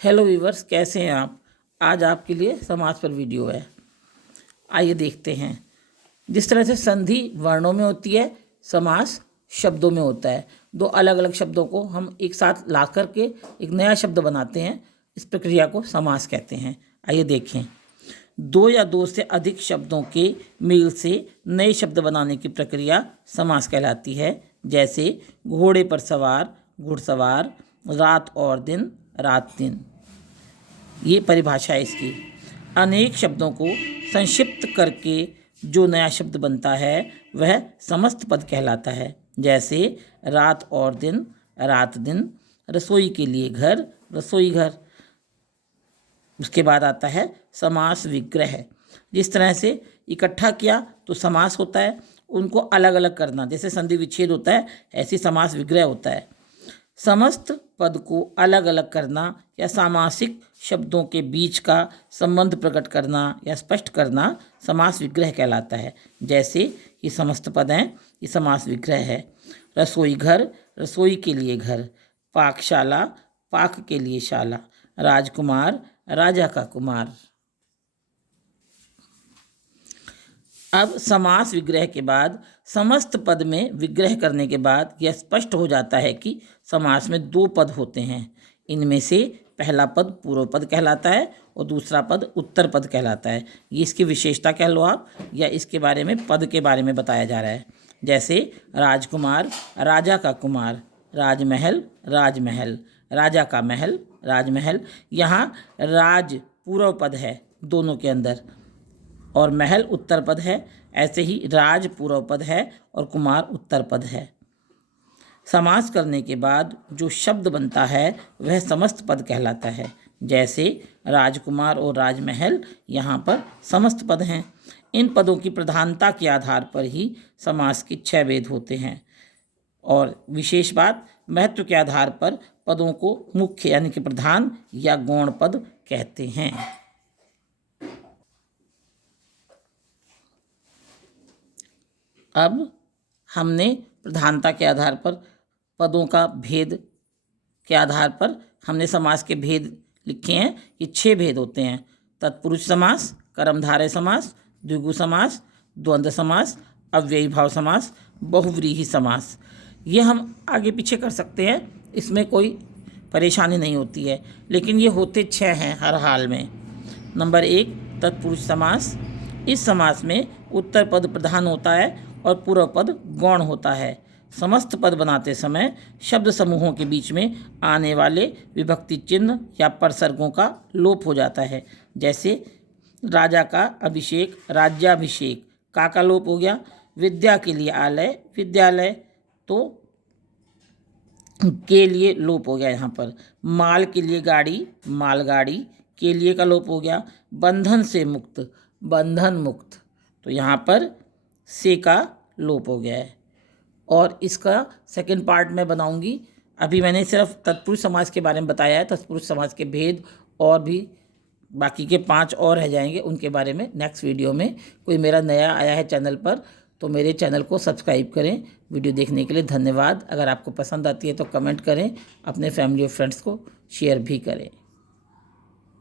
Hello viewers, कैसे हैं आप। आज आपके लिए समास पर वीडियो है। आइए देखते हैं। जिस तरह से संधि वर्णों में होती है, समास शब्दों में होता है। दो अलग अलग शब्दों को हम एक साथ ला करके एक नया शब्द बनाते हैं। इस प्रक्रिया को समास कहते हैं। आइए देखें। दो या दो से अधिक शब्दों के मेल से नए शब्द बनाने की प्रक्रिया समास कहलाती है। जैसे घोड़े पर सवार, घुड़सवार, रात और दिन, रात दिन। ये परिभाषा है इसकी। अनेक शब्दों को संक्षिप्त करके जो नया शब्द बनता है वह समस्त पद कहलाता है। जैसे रात और दिन, रात दिन, रसोई के लिए घर, रसोई घर। उसके बाद आता है समास विग्रह। जिस तरह से इकट्ठा किया तो समास होता है, उनको अलग अलग करना जैसे संधि विच्छेद होता है, ऐसी समास विग्रह होता है। समस्त पद को अलग अलग करना या सामासिक शब्दों के बीच का संबंध प्रकट करना या स्पष्ट करना समास विग्रह कहलाता है। जैसे ये समस्त पद हैं, ये समास विग्रह है। रसोई घर, रसोई के लिए घर। पाकशाला, पाक के लिए शाला। राजकुमार, राजा का कुमार। अब समास विग्रह के बाद समस्त पद में विग्रह करने के बाद यह स्पष्ट हो जाता है कि समास में दो पद होते हैं। इनमें से पहला पद पूर्व पद कहलाता है और दूसरा पद उत्तर पद कहलाता है। ये इसकी विशेषता कह लो आप, या इसके बारे में पद के बारे में बताया जा रहा है। जैसे राजकुमार, राजा का कुमार। राजमहल, राजमहल, राजा का महल, राजमहल। यहाँ राज पूर्व पद है दोनों के अंदर और महल उत्तर पद है। ऐसे ही राज पूर्व पद है और कुमार उत्तर पद है। समास करने के बाद जो शब्द बनता है वह समस्त पद कहलाता है। जैसे राजकुमार और राजमहल, यहाँ पर समस्त पद हैं। इन पदों की प्रधानता के आधार पर ही समास के 6 भेद होते हैं। और विशेष बात, महत्व के आधार पर पदों को मुख्य यानी कि प्रधान या गौण पद कहते हैं। अब हमने प्रधानता के आधार पर, पदों का भेद के आधार पर हमने समास के भेद लिखे हैं। ये 6 भेद होते हैं। तत्पुरुष समास, कर्मधारय समास, द्विगु समास, द्वंद्व समास, अव्ययी भाव समास, बहुव्रीहि समास। ये हम आगे पीछे कर सकते हैं, इसमें कोई परेशानी नहीं होती है, लेकिन ये होते 6 हैं हर हाल में। नंबर 1 तत्पुरुष समास। इस समास में उत्तर पद प्रधान होता है और पूर्व पद गौण होता है। समस्त पद बनाते समय शब्द समूहों के बीच में आने वाले विभक्ति चिन्ह या परसर्गों का लोप हो जाता है। जैसे राजा का अभिषेक, राज्याभिषेक। का लोप हो गया। विद्या के लिए आलय, विद्यालय। तो के लिए लोप हो गया यहाँ पर। माल के लिए गाड़ी, मालगाड़ी। के लिए का लोप हो गया। बंधन से मुक्त, बंधन मुक्त। तो यहाँ पर से का लोप हो गया है। और इसका सेकंड पार्ट मैं बनाऊंगी। अभी मैंने सिर्फ तत्पुरुष समास के बारे में बताया है। तत्पुरुष समास के भेद और भी बाकी के 5 और रह जाएंगे, उनके बारे में नेक्स्ट वीडियो में। कोई मेरा नया आया है चैनल पर तो मेरे चैनल को सब्सक्राइब करें। वीडियो देखने के लिए धन्यवाद। अगर आपको पसंद आती है तो कमेंट करें, अपने फैमिली और फ्रेंड्स को शेयर भी करें।